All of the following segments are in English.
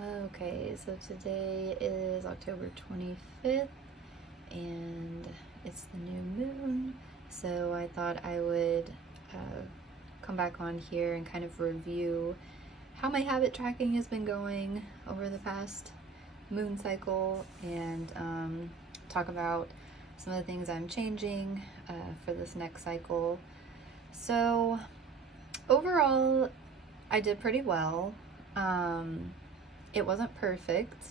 Okay, so today is October 25th and it's the new moon. So I thought I would come back on here and kind of review how my habit tracking has been going over the past moon cycle and talk about some of the things I'm changing for this next cycle. So overall, I did pretty well. It wasn't perfect,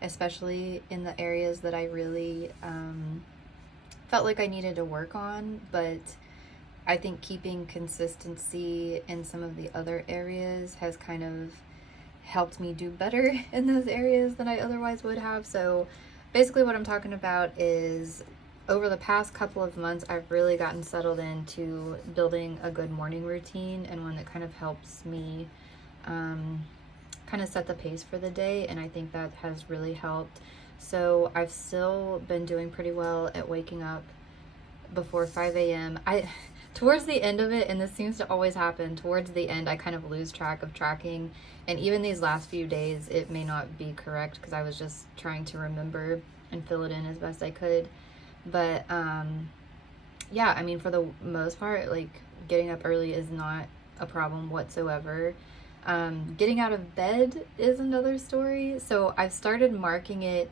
especially in the areas that I really felt like I needed to work on, but I think keeping consistency in some of the other areas has kind of helped me do better in those areas than I otherwise would have. So basically what I'm talking about is over the past couple of months, I've really gotten settled into building a good morning routine and one that kind of helps me kind of set the pace for the day, and I think that has really helped. So I've still been doing pretty well at waking up before 5 a.m. Towards the end of it, and this seems to always happen, towards the end I kind of lose track of tracking, and even these last few days it may not be correct because I was just trying to remember and fill it in as best I could. But yeah, I mean, for the most part, like, getting up early is not a problem whatsoever. Getting out of bed is another story. So I've started marking it.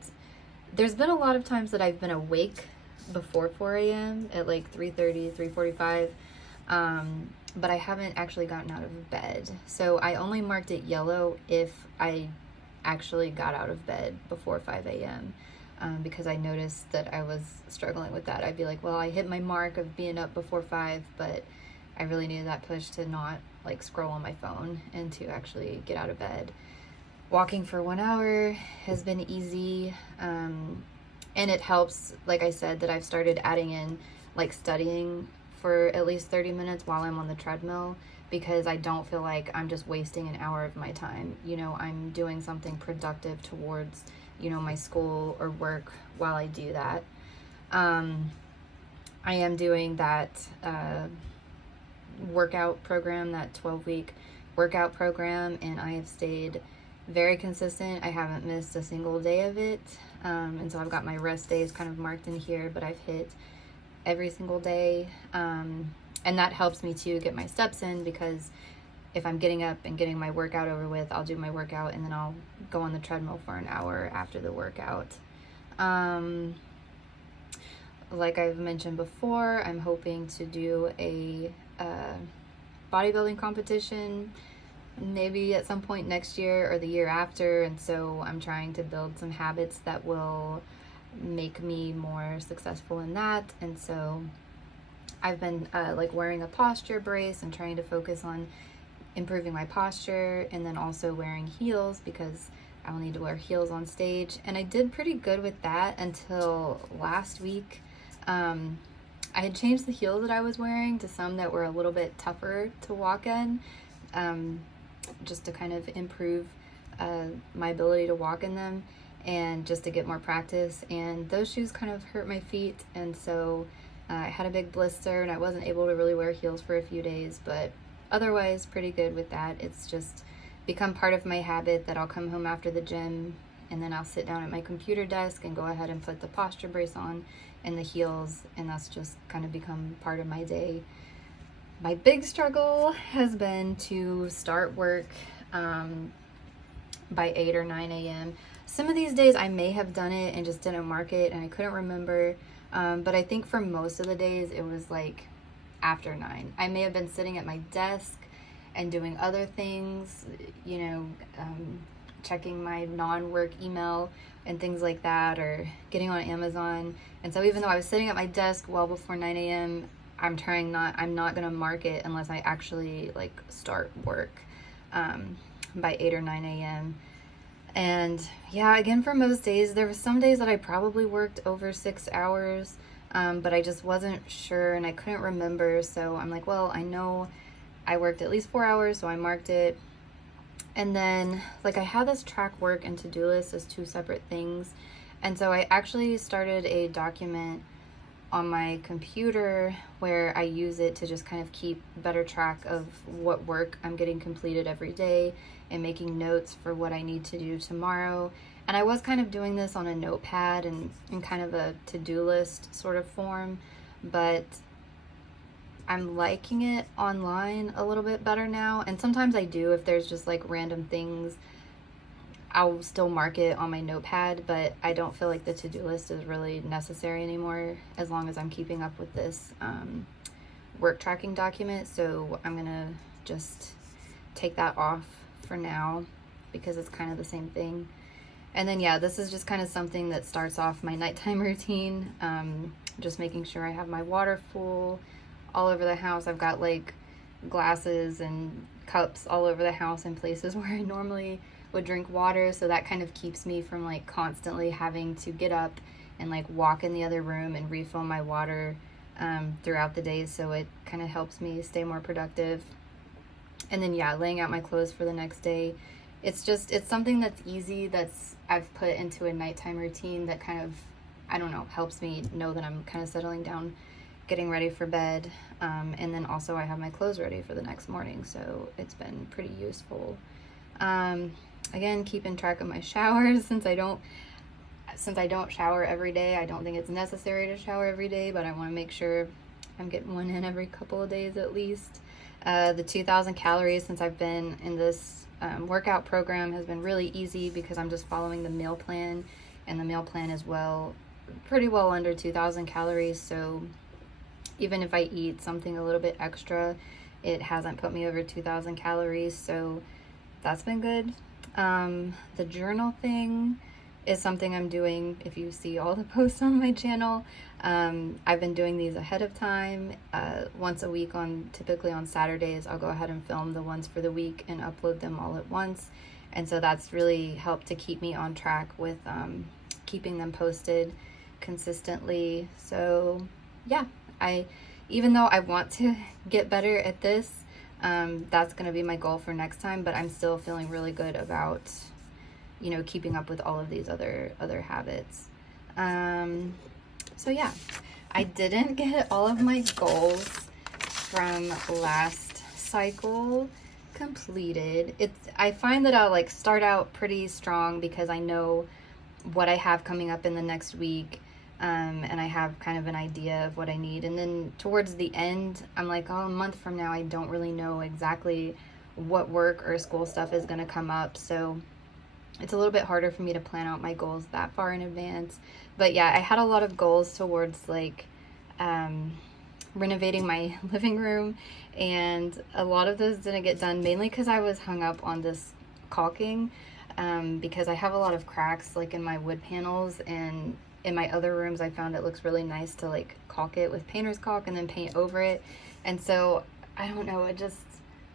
There's been a lot of times that I've been awake before 4 a.m. at like 3:30, 3:45, but I haven't actually gotten out of bed. So I only marked it yellow if I actually got out of bed before 5 a.m. Because I noticed that I was struggling with that. I'd be like, well, I hit my mark of being up before 5, but I really needed that push to not like scroll on my phone and to actually get out of bed. Walking for 1 hour has been easy, and it helps, like I said, that I've started adding in like studying for at least 30 minutes while I'm on the treadmill, because I don't feel like I'm just wasting an hour of my time. You know, I'm doing something productive towards, you know, my school or work while I do that. I am doing that workout program, that 12-week workout program, and I have stayed very consistent. I haven't missed a single day of it, and so I've got my rest days kind of marked in here, but I've hit every single day, and that helps me to get my steps in, because if I'm getting up and getting my workout over with, I'll do my workout and then I'll go on the treadmill for an hour after the workout. Like I've mentioned before, I'm hoping to do a bodybuilding competition maybe at some point next year or the year after, and so I'm trying to build some habits that will make me more successful in that. And so I've been like wearing a posture brace and trying to focus on improving my posture, and then also wearing heels because I will need to wear heels on stage. And I did pretty good with that until last week. I had changed the heels that I was wearing to some that were a little bit tougher to walk in, just to kind of improve my ability to walk in them and just to get more practice. And those shoes kind of hurt my feet, and so I had a big blister and I wasn't able to really wear heels for a few days, but otherwise pretty good with that. It's just become part of my habit that I'll come home after the gym and then I'll sit down at my computer desk and go ahead and put the posture brace on and the heels, and that's just kind of become part of my day. My big struggle has been to start work by 8 or 9 a.m. Some of these days I may have done it and just didn't mark it and I couldn't remember, but I think for most of the days it was like after 9. I may have been sitting at my desk and doing other things, you know, checking my non-work email and things like that, or getting on Amazon. And so even though I was sitting at my desk well before 9 a.m., I'm not gonna mark it unless I actually like start work by 8 or 9 a.m. And yeah, again, for most days, there were some days that I probably worked over 6 hours, but I just wasn't sure and I couldn't remember. So I'm like, well, I know I worked at least 4 hours, so I marked it. And then like I had this track work and to-do list as two separate things. And so I actually started a document on my computer where I use it to just kind of keep better track of what work I'm getting completed every day and making notes for what I need to do tomorrow. And I was kind of doing this on a notepad and in kind of a to-do list sort of form, but I'm liking it online a little bit better now. And sometimes I do, if there's just like random things, I'll still mark it on my notepad, but I don't feel like the to-do list is really necessary anymore as long as I'm keeping up with this work tracking document. So I'm gonna just take that off for now because it's kind of the same thing. And then yeah, this is just kind of something that starts off my nighttime routine. Just making sure I have my water full all over the house. I've got like glasses and cups all over the house in places where I normally would drink water, so that kind of keeps me from like constantly having to get up and like walk in the other room and refill my water throughout the day, so it kind of helps me stay more productive. And then yeah, laying out my clothes for the next day, it's something that's easy, that's I've put into a nighttime routine that kind of, I don't know, helps me know that I'm kind of settling down, getting ready for bed, and then also I have my clothes ready for the next morning, so it's been pretty useful. Again, keeping track of my showers since I don't shower every day. I don't think it's necessary to shower every day, but I want to make sure I'm getting one in every couple of days at least. The 2,000 calories since I've been in this workout program has been really easy because I'm just following the meal plan, and the meal plan is pretty well under 2,000 calories. So even if I eat something a little bit extra, it hasn't put me over 2,000 calories. So that's been good. The journal thing is something I'm doing. If you see all the posts on my channel, I've been doing these ahead of time. Once a week typically on Saturdays, I'll go ahead and film the ones for the week and upload them all at once. And so that's really helped to keep me on track with keeping them posted consistently. So yeah, even though I want to get better at this, that's going to be my goal for next time, but I'm still feeling really good about, keeping up with all of these other habits. So yeah, I didn't get all of my goals from last cycle completed. I find that I'll like start out pretty strong because I know what I have coming up in the next week. And I have kind of an idea of what I need. And then towards the end, I'm like, oh, a month from now, I don't really know exactly what work or school stuff is going to come up. So it's a little bit harder for me to plan out my goals that far in advance. But yeah, I had a lot of goals towards like renovating my living room. And a lot of those didn't get done, mainly because I was hung up on this caulking, because I have a lot of cracks like in my wood panels, and in my other rooms I found it looks really nice to like caulk it with painter's caulk and then paint over it. And so I don't know,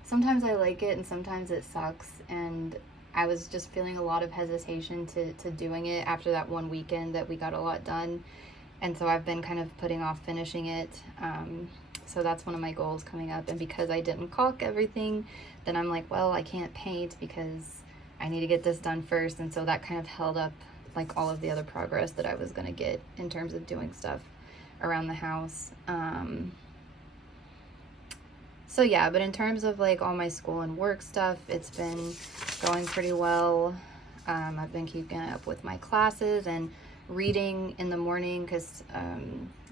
sometimes I like it and sometimes it sucks, and I was just feeling a lot of hesitation to doing it after that one weekend that we got a lot done. And so I've been kind of putting off finishing it. So that's one of my goals coming up. And because I didn't caulk everything, then I'm like, well, I can't paint because I need to get this done first. And so that kind of held up like all of the other progress that I was going to get in terms of doing stuff around the house. So yeah, but in terms of like all my school and work stuff, it's been going pretty well. I've been keeping up with my classes and reading in the morning because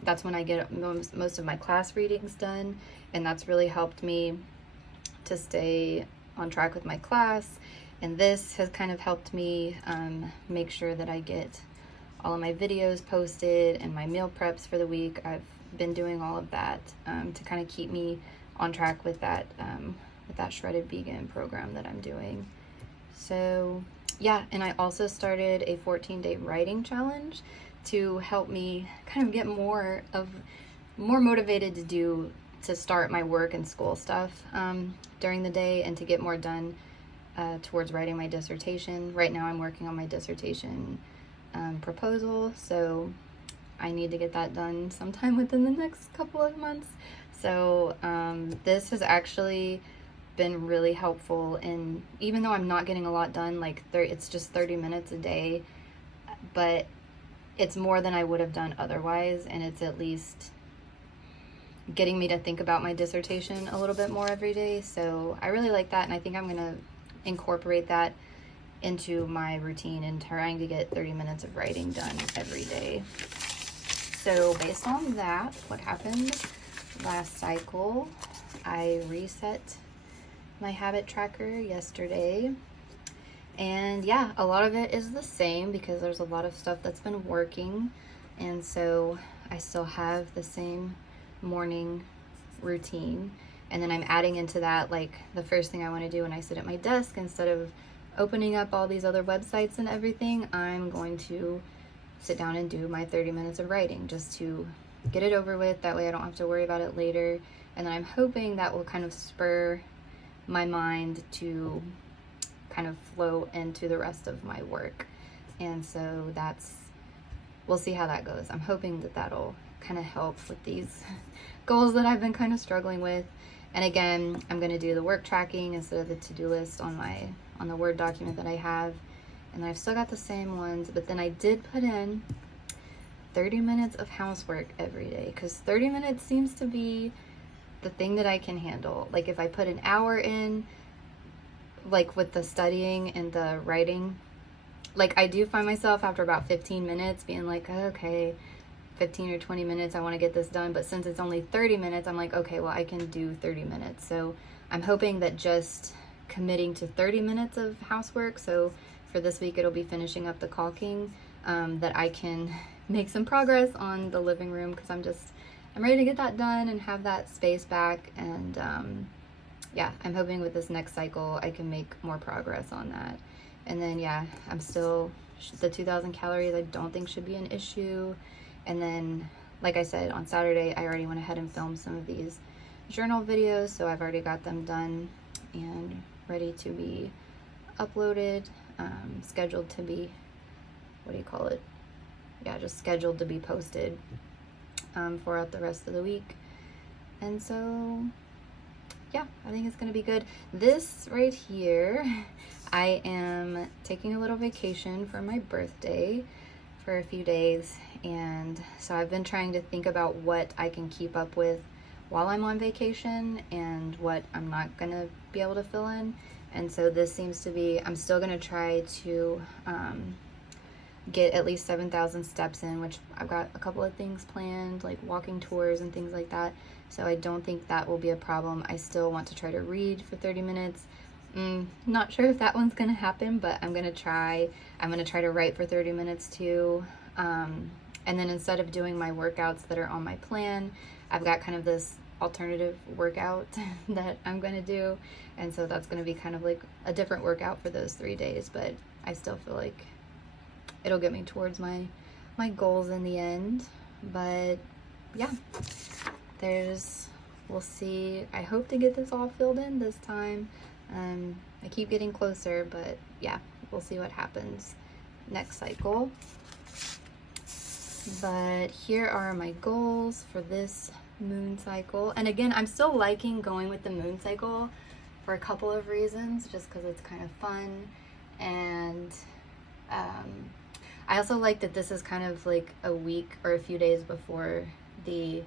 that's when I get most of my class readings done, and that's really helped me to stay on track with my class. And this has kind of helped me make sure that I get all of my videos posted and my meal preps for the week. I've been doing all of that to kind of keep me on track with that shredded vegan program that I'm doing. So yeah, and I also started a 14-day writing challenge to help me kind of get more motivated to start my work and school stuff during the day and to get more done towards writing my dissertation. Right now I'm working on my dissertation proposal, so I need to get that done sometime within the next couple of months. So this has actually been really helpful, and even though I'm not getting a lot done, like it's just 30 minutes a day, but it's more than I would have done otherwise, and it's at least getting me to think about my dissertation a little bit more every day. So I really like that, and I think I'm gonna incorporate that into my routine and trying to get 30 minutes of writing done every day. So based on that, what happened last cycle, I reset my habit tracker yesterday. And yeah, a lot of it is the same because there's a lot of stuff that's been working. And so I still have the same morning routine. And then I'm adding into that, like, the first thing I want to do when I sit at my desk, instead of opening up all these other websites and everything, I'm going to sit down and do my 30 minutes of writing just to get it over with. That way I don't have to worry about it later. And then I'm hoping that will kind of spur my mind to kind of flow into the rest of my work. And so we'll see how that goes. I'm hoping that that'll kind of help with these goals that I've been kind of struggling with. And again, I'm going to do the work tracking instead of the to-do list on the Word document that I have. And I've still got the same ones, but then I did put in 30 minutes of housework every day, because 30 minutes seems to be the thing that I can handle. Like if I put an hour in, like with the studying and the writing, like I do find myself after about 15 minutes being like, okay, 15 or 20 minutes, I want to get this done. But since it's only 30 minutes, I'm like, okay, well, I can do 30 minutes. So I'm hoping that just committing to 30 minutes of housework, so for this week it'll be finishing up the caulking, that I can make some progress on the living room, because I'm ready to get that done and have that space back. And yeah, I'm hoping with this next cycle I can make more progress on that. And then yeah, I'm still, the 2,000 calories I don't think should be an issue. And then, like I said, on Saturday I already went ahead and filmed some of these journal videos, so I've already got them done and ready to be uploaded, scheduled to be, what do you call it? Yeah, just scheduled to be posted throughout the rest of the week. And so yeah, I think it's gonna be good. This right here, I am taking a little vacation for my birthday for a few days, and so I've been trying to think about what I can keep up with while I'm on vacation and what I'm not gonna be able to fill in. And so this seems to be, I'm still gonna try to get at least 7,000 steps in, which I've got a couple of things planned, like walking tours and things like that. So I don't think that will be a problem. I still want to try to read for 30 minutes. Not sure if that one's gonna happen, but I'm gonna try. I'm gonna try to write for 30 minutes too. And then instead of doing my workouts that are on my plan, I've got kind of this alternative workout that I'm gonna do. And so that's gonna be kind of like a different workout for those 3 days, but I still feel like it'll get me towards my goals in the end. But yeah, we'll see. I hope to get this all filled in this time. I keep getting closer, but yeah, we'll see what happens next cycle. But here are my goals for this moon cycle. And again, I'm still liking going with the moon cycle for a couple of reasons, just because it's kind of fun. And I also like that this is kind of like a week or a few days before the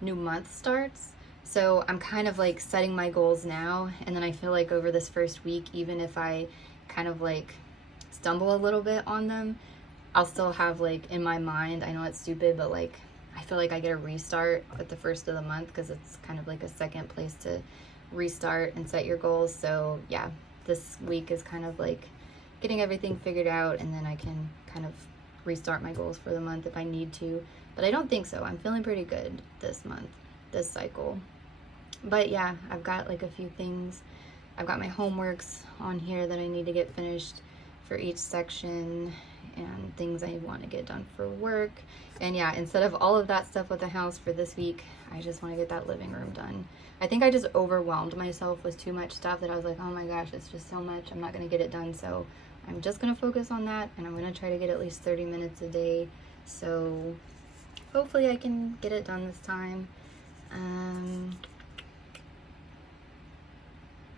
new month starts. So I'm kind of like setting my goals now, and then I feel like over this first week, even if I kind of like stumble a little bit on them, I'll still have like in my mind, I know it's stupid, but like I feel like I get a restart at the first of the month, because it's kind of like a second place to restart and set your goals. So yeah, this week is kind of like getting everything figured out, and then I can kind of restart my goals for the month if I need to. But I don't think so. I'm feeling pretty good this month, this cycle. But yeah, I've got like a few things. I've got my homeworks on here that I need to get finished for each section, and things I want to get done for work. And yeah, instead of all of that stuff with the house for this week, I just want to get that living room done. I think I just overwhelmed myself with too much stuff that I was like, oh my gosh, it's just so much. I'm not going to get it done. So I'm just going to focus on that, and I'm going to try to get at least 30 minutes a day. So hopefully I can get it done this time.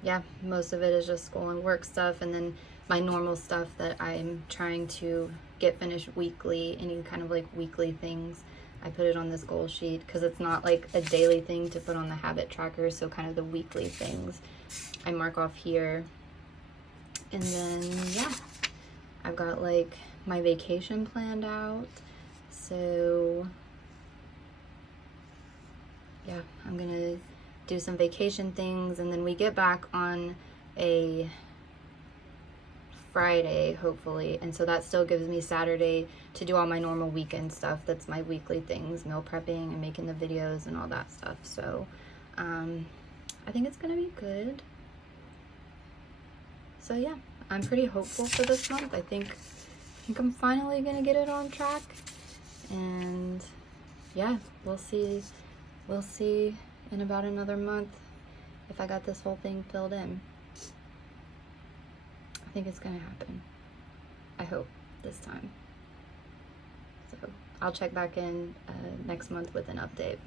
Yeah, most of it is just school and work stuff, and then my normal stuff that I'm trying to get finished weekly, any kind of like weekly things. I put it on this goal sheet because it's not like a daily thing to put on the habit tracker, so kind of the weekly things I mark off here. And then yeah, I've got like my vacation planned out, so yeah, I'm gonna do some vacation things, and then we get back on a Friday hopefully, and so that still gives me Saturday to do all my normal weekend stuff. That's my weekly things, meal prepping and making the videos and all that stuff. So I think it's gonna be good. So yeah, I'm pretty hopeful for this month. I think I'm finally gonna get it on track, and yeah, we'll see in about another month if I got this whole thing filled in. I think it's gonna happen. I hope this time. So I'll check back in next month with an update.